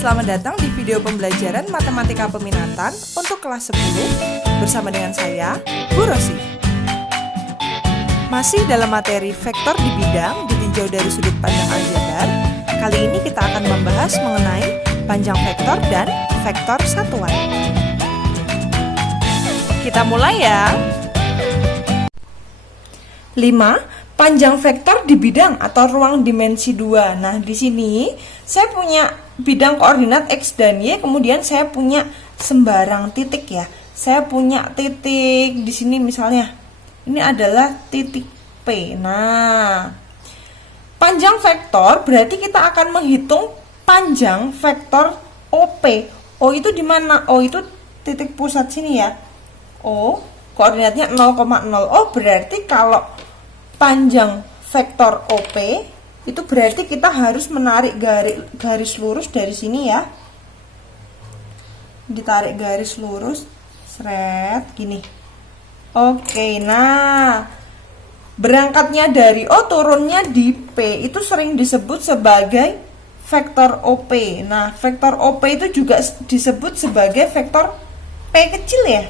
Selamat datang di video pembelajaran Matematika Peminatan untuk kelas 10 bersama dengan saya, Bu Rosi. Masih dalam materi vektor di bidang ditinjau dari sudut pandang aljabar. Kali ini kita akan membahas mengenai panjang vektor dan vektor satuan. Kita mulai ya. 5. Panjang vektor di bidang atau ruang dimensi 2. Nah, di sini saya punya bidang koordinat X dan Y, kemudian saya punya sembarang titik ya. Saya punya titik di sini misalnya. Ini adalah titik P. Nah, panjang vektor berarti kita akan menghitung panjang vektor OP. O itu di mana? O itu titik pusat sini ya. O koordinatnya 0,0. Oh, berarti kalau panjang vektor OP itu berarti kita harus menarik garis lurus dari sini ya. Ditarik garis lurus, seret gini. Oke, nah berangkatnya dari O, turunnya di P, itu sering disebut sebagai vektor OP. Nah, vektor OP itu juga disebut sebagai vektor P kecil ya.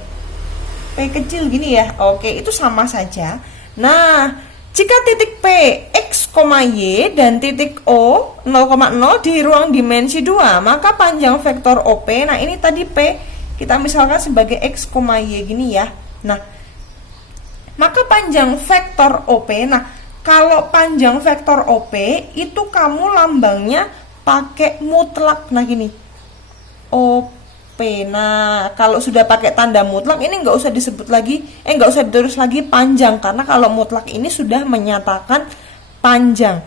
P kecil gini ya. Oke, itu sama saja. Nah, jika titik P, X, Y dan titik O 0,0 di ruang dimensi 2, maka panjang vektor OP, nah ini tadi P, kita misalkan sebagai X, Y gini ya. Nah, maka panjang vektor OP, nah kalau panjang vektor OP itu kamu lambangnya pakai mutlak, nah gini, OP. Nah, kalau sudah pakai tanda mutlak ini nggak usah disebut lagi, nggak usah ditulis lagi panjang, karena kalau mutlak ini sudah menyatakan panjang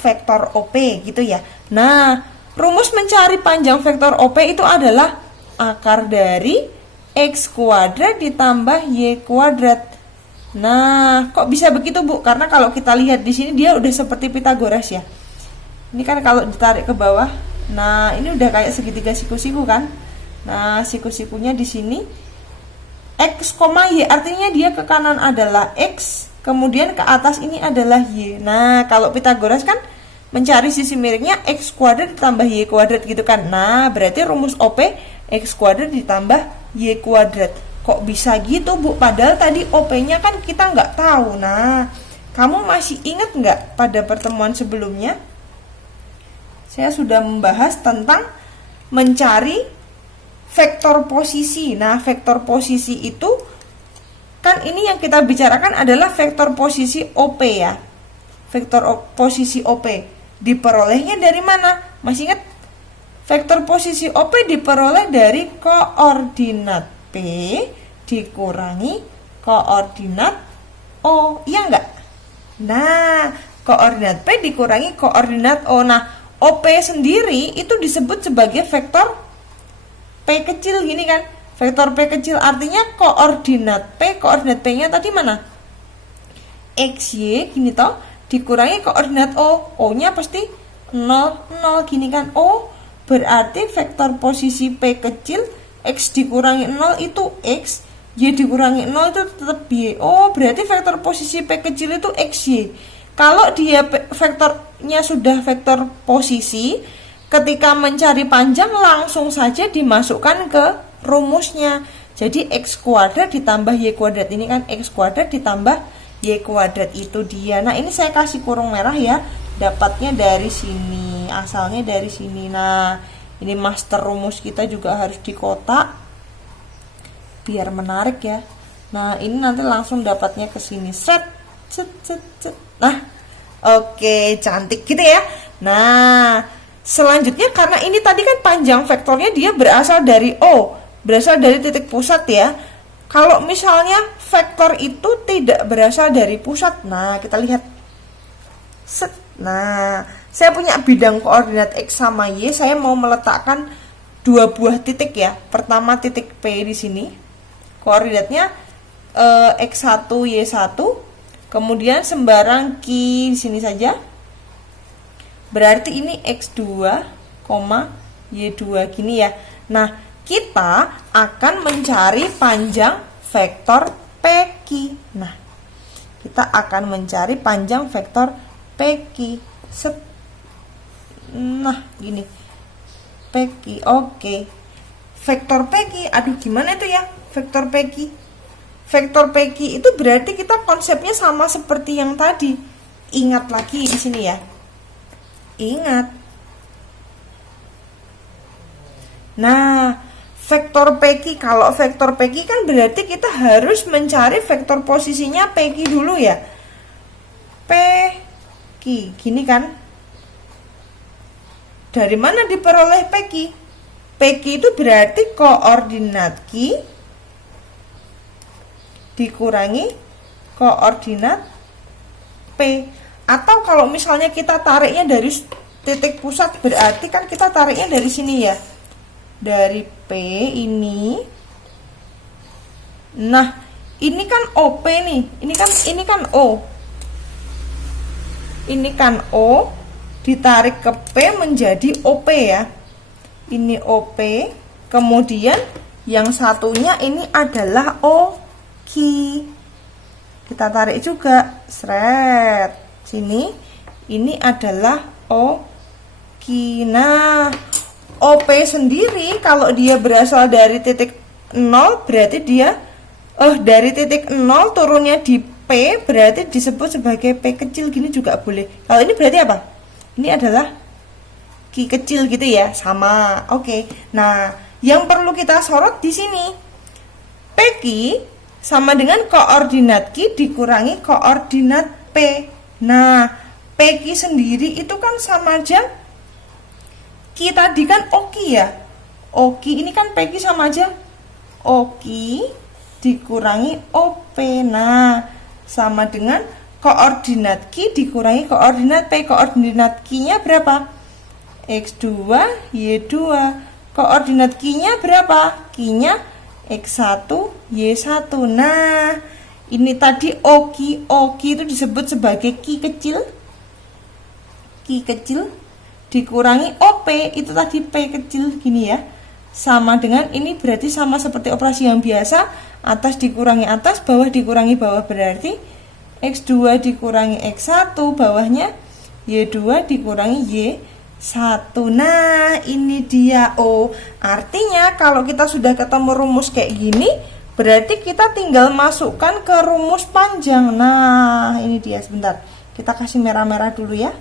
vektor OP gitu ya. Nah, rumus mencari panjang vektor OP itu adalah akar dari X kuadrat ditambah Y kuadrat. Nah, kok bisa begitu Bu? Karena kalau kita lihat di sini dia udah seperti Pitagoras ya. Ini kan kalau ditarik ke bawah, nah ini udah kayak segitiga siku-siku kan. Nah, siku-sikunya di sini X, Y, artinya dia ke kanan adalah X, kemudian ke atas ini adalah Y. Nah, kalau Pitagoras kan mencari sisi miringnya X kuadrat ditambah Y kuadrat gitu kan. Nah, berarti rumus OP X kuadrat ditambah Y kuadrat. Kok bisa gitu Bu? Padahal tadi OP-nya kan kita nggak tahu. Nah, kamu masih ingat nggak pada pertemuan sebelumnya? Saya sudah membahas tentang mencari vektor posisi. Nah, vektor posisi itu kan ini yang kita bicarakan adalah vektor posisi OP ya. Vektor posisi OP diperolehnya dari mana? Masih ingat? Vektor posisi OP diperoleh dari koordinat P dikurangi koordinat O. Iya enggak? Nah, koordinat P dikurangi koordinat O. Nah, OP sendiri itu disebut sebagai vektor P kecil gini kan. Vektor P kecil artinya koordinat P-nya tadi mana? XY gini toh, dikurangi koordinat O. O-nya pasti 0, 0 gini kan. O berarti vektor posisi P kecil, X dikurangi 0 itu X, Y dikurangi 0 itu tetap Y. Oh, berarti vektor posisi P kecil itu XY. Kalau dia vektornya sudah vektor posisi, ketika mencari panjang langsung saja dimasukkan ke rumusnya. Jadi X kuadrat ditambah Y kuadrat. Ini kan X kuadrat ditambah Y kuadrat, itu dia. Nah, ini saya kasih kurung merah ya. Dapatnya dari sini, asalnya dari sini. Nah, ini master rumus kita juga harus dikotak biar menarik ya. Nah, ini nanti langsung dapatnya ke sini. Set. Nah, oke, cantik gitu ya. Nah, selanjutnya karena ini tadi kan panjang vektornya dia berasal dari O, berasal dari titik pusat ya. Kalau misalnya vektor itu tidak berasal dari pusat, nah kita lihat. Set. Nah, saya punya bidang koordinat X sama Y, saya mau meletakkan dua buah titik ya. Pertama titik P di sini, koordinatnya X1, Y1, kemudian sembarang Q di sini saja. Berarti ini X2, Y2 gini ya. Nah, kita akan mencari panjang vektor PQ. Nah, kita akan mencari panjang vektor PQ. Nah, gini. PQ. Oke. Vektor PQ. Aduh, gimana itu ya? Vektor PQ. Vektor PQ itu berarti kita konsepnya sama seperti yang tadi. Ingat lagi di sini ya. Ingat. Nah, vektor PQ, kalau vektor PQ kan berarti kita harus mencari vektor posisinya PQ dulu ya. PQ, gini kan? Dari mana diperoleh PQ? PQ itu berarti koordinat Q dikurangi koordinat P. Atau kalau misalnya kita tariknya dari titik pusat, berarti kan kita tariknya dari sini ya. Dari P ini. Nah, ini kan OP nih. Ini kan O. Ini kan O ditarik ke P menjadi OP ya. Ini OP. Kemudian yang satunya ini adalah OQ. Kita tarik juga. Sret. Sini. Ini adalah OQ. Nah, OP sendiri kalau dia berasal dari titik 0 berarti dia dari titik 0 turunnya di P berarti disebut sebagai P kecil, gini juga boleh. Kalau ini berarti apa? Ini adalah Q kecil gitu ya, sama. Oke. Nah, yang perlu kita sorot di sini PQ sama dengan koordinat Q dikurangi koordinat P. Nah, PQ sendiri itu kan sama aja Q tadi kan OQ ya. OQ ini kan PQ sama aja OQ dikurangi OP. Nah, sama dengan koordinat Q dikurangi koordinat P. Koordinat Q-nya berapa? X2, Y2. Koordinat Q-nya berapa? Q-nya X1, Y1. Nah, ini tadi OQ. OQ itu disebut sebagai Q kecil. Q kecil dikurangi OP, itu tadi P kecil gini ya. Sama dengan ini berarti sama seperti operasi yang biasa, atas dikurangi atas, bawah dikurangi bawah, berarti X2 dikurangi X1, bawahnya Y2 dikurangi Y1. Nah, ini dia O. Artinya kalau kita sudah ketemu rumus kayak gini, berarti kita tinggal masukkan ke rumus panjang. Nah, ini dia, sebentar. Kita kasih merah-merah dulu ya.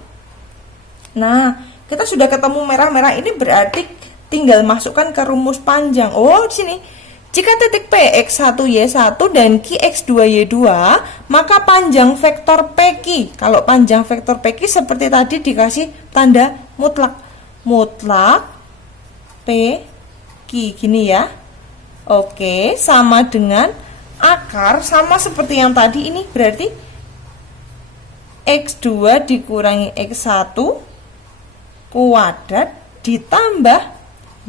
Nah, kita sudah ketemu merah-merah, ini berarti tinggal masukkan ke rumus panjang. Oh, di sini. Jika titik P X1 Y1 dan Q X2 Y2, maka panjang vektor PQ. Kalau panjang vektor PQ seperti tadi dikasih tanda mutlak. Mutlak PQ gini ya. Oke, sama dengan akar, sama seperti yang tadi, ini berarti X2 dikurangi X1 kuadrat ditambah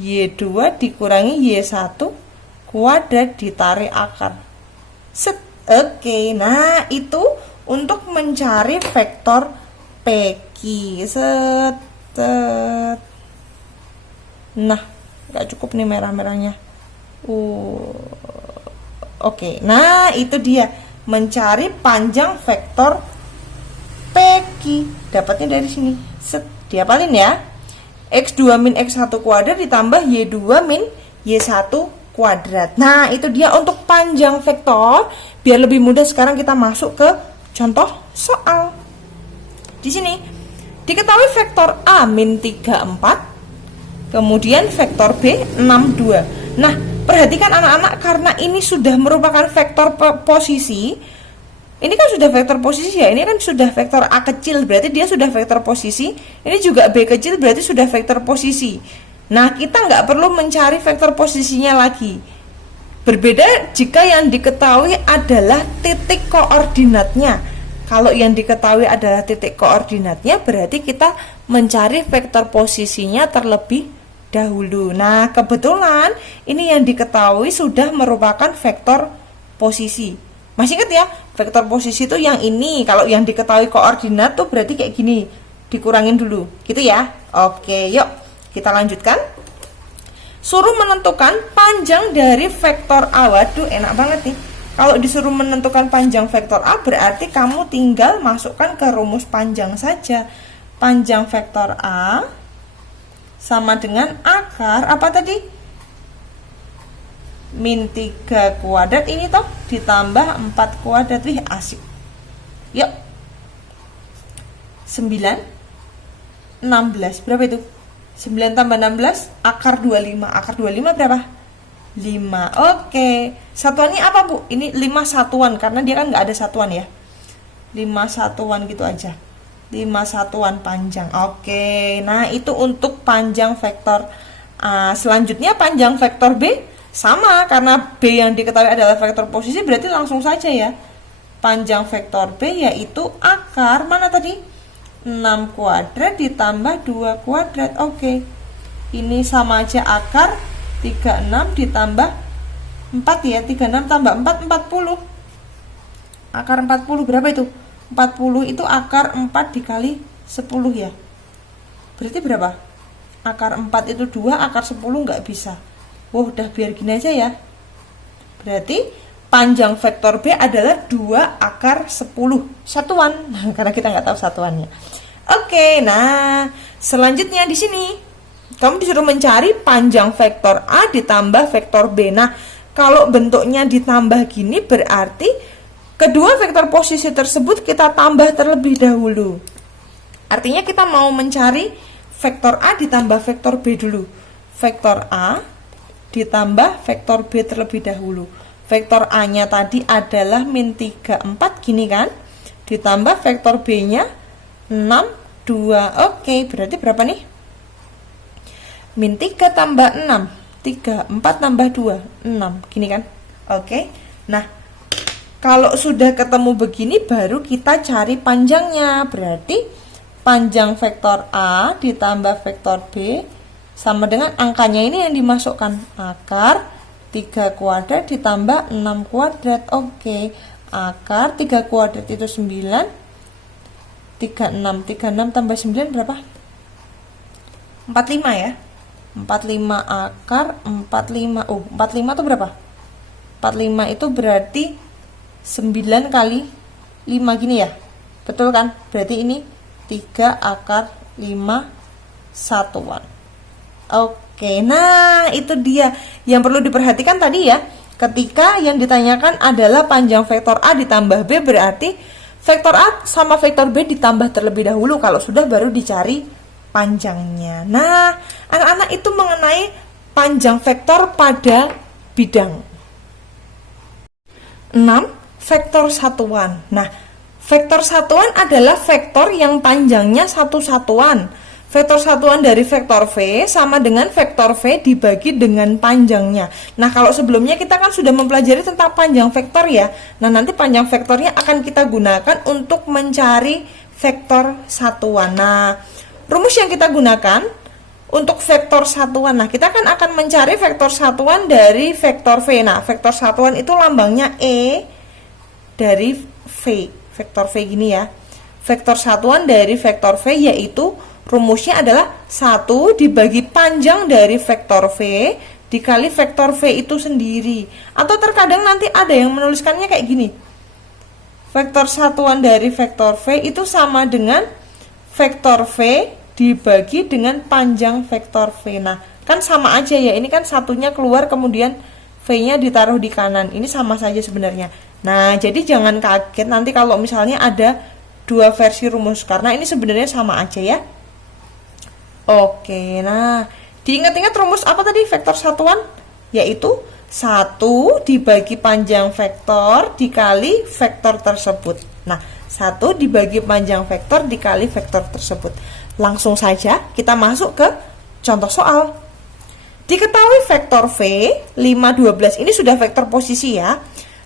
Y2 dikurangi Y1 kuadrat ditarik akar. Set. Oke, nah itu untuk mencari vektor PQ. Set. Nah, nggak cukup nih merah-merahnya. Oke, nah itu dia mencari panjang vektor PQ. Dapatnya dari sini. Set. Dihafalin ya. X2 min X1 kuadrat ditambah Y2 min Y1 kuadrat. Nah, itu dia untuk panjang vektor. Biar lebih mudah, sekarang kita masuk ke contoh soal. Di sini diketahui vektor A min 34, kemudian vektor B 62. Nah, perhatikan anak-anak, karena ini sudah merupakan vektor posisi. Ini kan sudah vektor posisi ya, ini kan sudah vektor A kecil, berarti dia sudah vektor posisi. Ini juga B kecil, berarti sudah vektor posisi. Nah, kita nggak perlu mencari vektor posisinya lagi. Berbeda jika yang diketahui adalah titik koordinatnya. Kalau yang diketahui adalah titik koordinatnya, berarti kita mencari vektor posisinya terlebih dahulu. Nah, kebetulan ini yang diketahui sudah merupakan vektor posisi. Masih ingat ya, vektor posisi itu yang ini. Kalau yang diketahui koordinat tuh berarti kayak gini. Dikurangin dulu, gitu ya. Oke, yuk kita lanjutkan. Suruh menentukan panjang dari vektor A. Waduh, enak banget nih. Kalau disuruh menentukan panjang vektor A, berarti kamu tinggal masukkan ke rumus panjang saja. Panjang vektor A sama dengan akar akar apa tadi? Min 3 kuadrat ini toh ditambah 4 kuadrat. Wih, asik. Yuk. 9 16 berapa itu? 9 tambah 16 akar 25. Akar 25 berapa? 5. Oke. Satuannya apa, Bu? Ini 5 satuan karena dia kan nggak ada satuan ya. 5 satuan gitu aja. 5 satuan panjang. Oke. Nah, itu untuk panjang vektor A. Selanjutnya panjang vektor B sama karena B yang diketahui adalah vektor posisi, berarti langsung saja ya. Panjang vektor B yaitu akar mana tadi? 6 kuadrat ditambah 2 kuadrat. Oke. Ini sama aja akar 36 ditambah 4 ya. 36 tambah 4 40. Akar 40 berapa itu? 40 itu akar 4 dikali 10 ya. Berarti berapa? Akar 4 itu 2, akar 10 nggak bisa. Wah, udah biar gini aja ya. Berarti panjang vektor B adalah 2 akar 10 satuan. Karena kita nggak tahu satuannya. Oke, nah selanjutnya di sini kamu disuruh mencari panjang vektor A ditambah vektor B. Nah, kalau bentuknya ditambah gini berarti kedua vektor posisi tersebut kita tambah terlebih dahulu. Artinya kita mau mencari vektor A ditambah vektor B dulu. Vektor A ditambah vektor B terlebih dahulu. Vektor A-nya tadi adalah min 3, 4 gini kan. Ditambah vektor B-nya 6, 2. Oke, berarti berapa nih? Min 3 tambah 6, 3, 4 tambah 2, 6 gini kan. Oke. Nah, kalau sudah ketemu begini baru kita cari panjangnya. Berarti panjang vektor A ditambah vektor B sama dengan angkanya ini yang dimasukkan. Akar 3 kuadrat ditambah 6 kuadrat. Oke. Akar 3 kuadrat itu 9. 36. 36 tambah 9 berapa? 45 ya. 45 akar 45. 45 itu berapa? 45 itu berarti 9 kali 5 gini ya. Betul kan? Berarti ini 3 akar 5 satuan. Oke, nah itu dia yang perlu diperhatikan tadi ya. Ketika yang ditanyakan adalah panjang vektor A ditambah B, berarti vektor A sama vektor B ditambah terlebih dahulu. Kalau sudah baru dicari panjangnya. Nah, anak-anak itu mengenai panjang vektor pada bidang. 6. Vektor satuan. Nah, vektor satuan adalah vektor yang panjangnya satu satuan. Vektor satuan dari vektor V sama dengan vektor V dibagi dengan panjangnya. Nah, kalau sebelumnya kita kan sudah mempelajari tentang panjang vektor ya. Nah, nanti panjang vektornya akan kita gunakan untuk mencari vektor satuan. Nah, rumus yang kita gunakan untuk vektor satuan. Nah, kita kan akan mencari vektor satuan dari vektor V. Nah, vektor satuan itu lambangnya E dari V. Vektor V gini ya. Vektor satuan dari vektor V yaitu rumusnya adalah 1 dibagi panjang dari vektor V dikali vektor V itu sendiri. Atau terkadang nanti ada yang menuliskannya kayak gini. Vektor satuan dari vektor V itu sama dengan vektor V dibagi dengan panjang vektor V. Nah, kan sama aja ya. Ini kan satunya keluar kemudian V-nya ditaruh di kanan. Ini sama saja sebenarnya. Nah, jadi jangan kaget nanti kalau misalnya ada dua versi rumus. Karena ini sebenarnya sama aja ya. Oke, nah diingat-ingat rumus apa tadi vektor satuan? Yaitu 1 dibagi panjang vektor dikali vektor tersebut. Nah, 1 dibagi panjang vektor dikali vektor tersebut. Langsung saja kita masuk ke contoh soal. Diketahui vektor V 5, 12 ini sudah vektor posisi ya.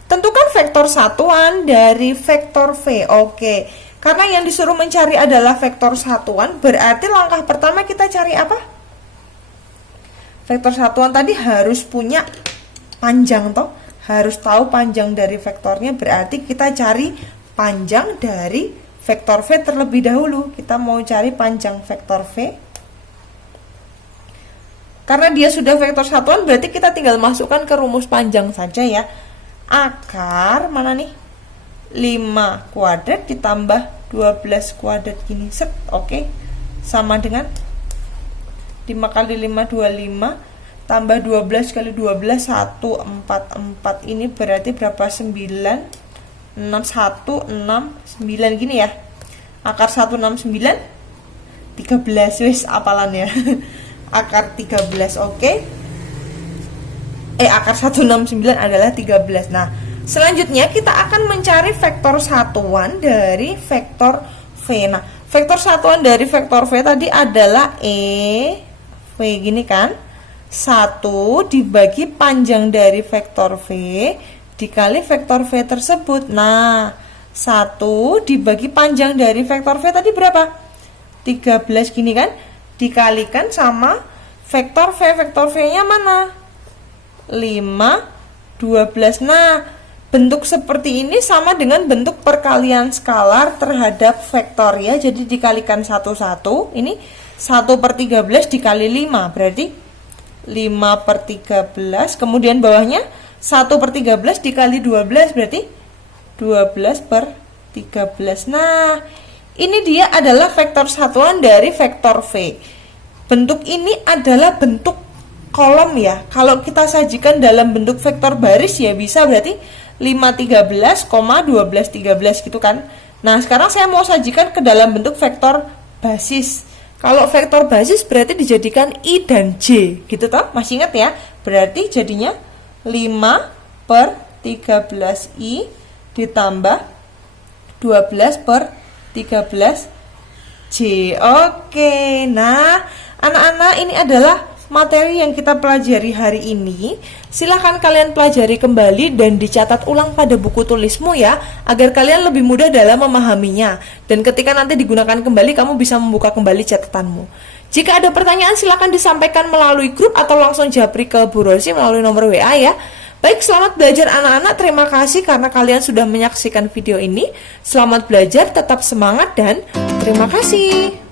Tentukan vektor satuan dari vektor V. Oke. Karena yang disuruh mencari adalah vektor satuan, berarti langkah pertama kita cari apa? Vektor satuan tadi harus punya panjang toh, harus tahu panjang dari vektornya, berarti kita cari panjang dari vektor V terlebih dahulu. Kita mau cari panjang vektor V. Karena dia sudah vektor satuan, berarti kita tinggal masukkan ke rumus panjang saja ya. Akar mana nih? 5 kuadrat ditambah 12 kuadrat gini set. Oke. Sama dengan 5 kali 5 25 tambah 12 kali 12 144. Ini berarti berapa? 9 6 1 6 9 gini ya. Akar 169 13 wis apalannya. Akar 13. Oke. Akar 169 adalah 13. Nah, selanjutnya kita akan mencari vektor satuan dari vektor V. Nah, vektor satuan dari vektor V tadi adalah V gini kan. 1 dibagi panjang dari vektor V dikali vektor V tersebut. Nah, 1 dibagi panjang dari vektor V tadi berapa? 13 gini kan. Dikalikan sama vektor V. Vektor V-nya mana? 5, 12. Nah, bentuk seperti ini sama dengan bentuk perkalian skalar terhadap vektor ya. Jadi dikalikan 1, 1. Ini 1/13 dikali 5. Berarti 5/13. Kemudian bawahnya 1/13 dikali 12. Berarti 12/13. Nah, ini dia adalah vektor satuan dari vektor V. Bentuk ini adalah bentuk kolom ya. Kalau kita sajikan dalam bentuk vektor baris ya bisa berarti 5 13, 12 13 gitu kan. Nah, sekarang saya mau sajikan ke dalam bentuk vektor basis. Kalau vektor basis berarti dijadikan I dan J gitu toh. Masih ingat ya? Berarti jadinya 5/13I ditambah 12/13J. Oke. Nah, anak-anak, ini adalah materi yang kita pelajari hari ini. Silahkan kalian pelajari kembali dan dicatat ulang pada buku tulismu ya, agar kalian lebih mudah dalam memahaminya. Dan ketika nanti digunakan kembali, kamu bisa membuka kembali catatanmu. Jika ada pertanyaan, silahkan disampaikan melalui grup atau langsung japri ke Bu Rosi melalui nomor WA ya. Baik, selamat belajar anak-anak. Terima kasih karena kalian sudah menyaksikan video ini. Selamat belajar, tetap semangat, dan terima kasih.